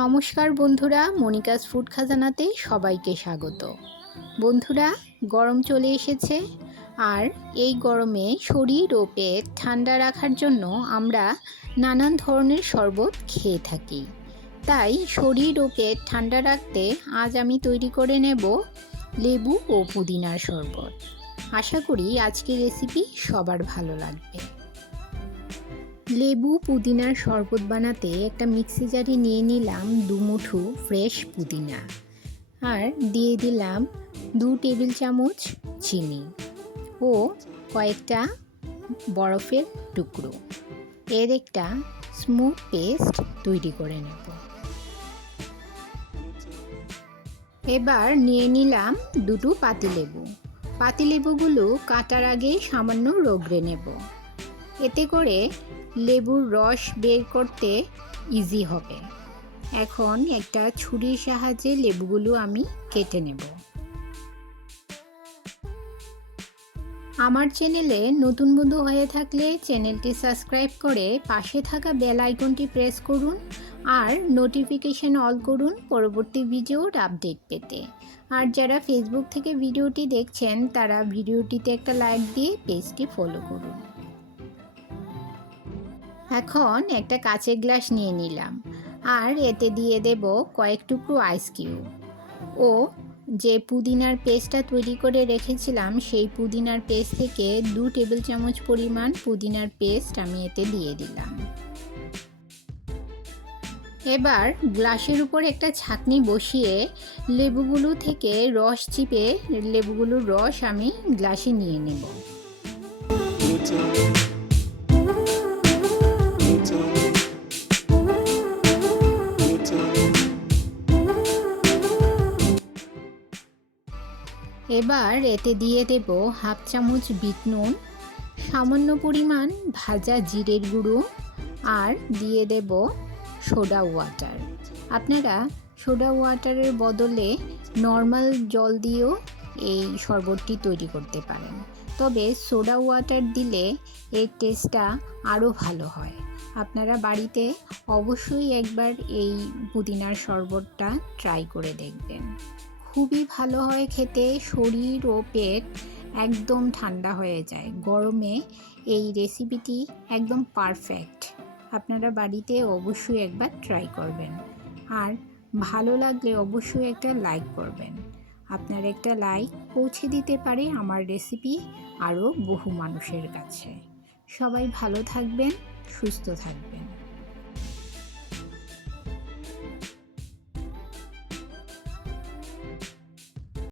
নমস্কার বন্ধুরা, Monica's food খাজানাতে সবাইকে স্বাগত। বন্ধুরা, গরম চলে এসেছে আর এই গরমে শরীর ও পেট ঠান্ডা রাখার জন্য আমরা নানান ধরনের শরবত খেয়ে থাকি। তাই শরীর ও পেট ঠান্ডা রাখতে আজ আমি তৈরি করে নেব লেবু ও পুদিনার শরবত। আশা করি আজকের রেসিপি সবার ভালো লাগবে। লেবু পুদিনার শরবত বানাতে একটা মিক্সি জারে নিয়ে নিলাম 2 মুঠো ফ্রেশ পুদিনা আর দিয়ে দিলাম 2 টেবিল চামচ চিনি ও কয়েকটা বরফের টুকরো। এর একটা স্মুথ পেস্ট তৈরি করে নেব। এবার নিয়ে নিলাম 2টো পাতিলেবু। পাতিলেবুগুলো কাটার আগে সামান্য রগড়ে নেব, এতে করে লেবুর রস বের করতে ইজি হবে। এখন একটা ছুরির সাহায্যে লেবুগুলো আমি কেটে নেব। আমার চ্যানেলে নতুন বন্ধু হয়ে থাকলে চ্যানেলটি সাবস্ক্রাইব করে পাশে থাকা বেল আইকনটি প্রেস করুন আর নোটিফিকেশন অল করুন পরবর্তী ভিডিওর আপডেট পেতে। আর যারা ফেসবুক থেকে ভিডিওটি দেখছেন তারা ভিডিওটিতে একটা লাইক দিয়ে পেজটি ফলো করুন। এখন একটা কাচের গ্লাস নিয়ে নিলাম আর এতে দিয়ে দেব কয়েক টুকরো আইস কিউব ও যে পুদিনার পেস্টটা তৈরি করে রেখেছিলাম সেই পুদিনার পেস্ট থেকে 2 টেবিল চামচ পরিমাণ পুদিনার পেস্ট আমি এতে দিয়ে দিলাম। এবার গ্লাসের উপর একটা ছাঁকনি বসিয়ে লেবুগুলো থেকে রস চিপে লেবুগুলোর রস আমি গ্লাসে নিয়ে নেব। এবার এতে দিয়ে দেব হাফ চামচ বিট নুন, সামান্য পরিমাণ ভাজা জিরের গুঁড়ো আর দিয়ে দেব সোডা ওয়াটার। আপনারা সোডা ওয়াটারের বদলে নর্মাল জল দিয়েও এই শরবতটি তৈরি করতে পারেন, তবে সোডা ওয়াটার দিলে এর টেস্টটা আরও ভালো হয়। আপনারা বাড়িতে অবশ্যই একবার এই পুদিনার শরবতটা ট্রাই করে দেখবেন। খুবই ভালো হয় খেতে, শরীর ও পেট একদম ঠান্ডা হয়ে যায়। গরমে এই রেসিপিটি একদম পারফেক্ট। আপনারা বাড়িতে অবশ্যই একবার ট্রাই করবেন আর ভালো লাগলে অবশ্যই একটা লাইক করবেন। আপনার একটা লাইক পৌঁছে দিতে পারে আমার রেসিপি আরও বহু মানুষের কাছে। সবাই ভালো থাকবেন, সুস্থ থাকবেন।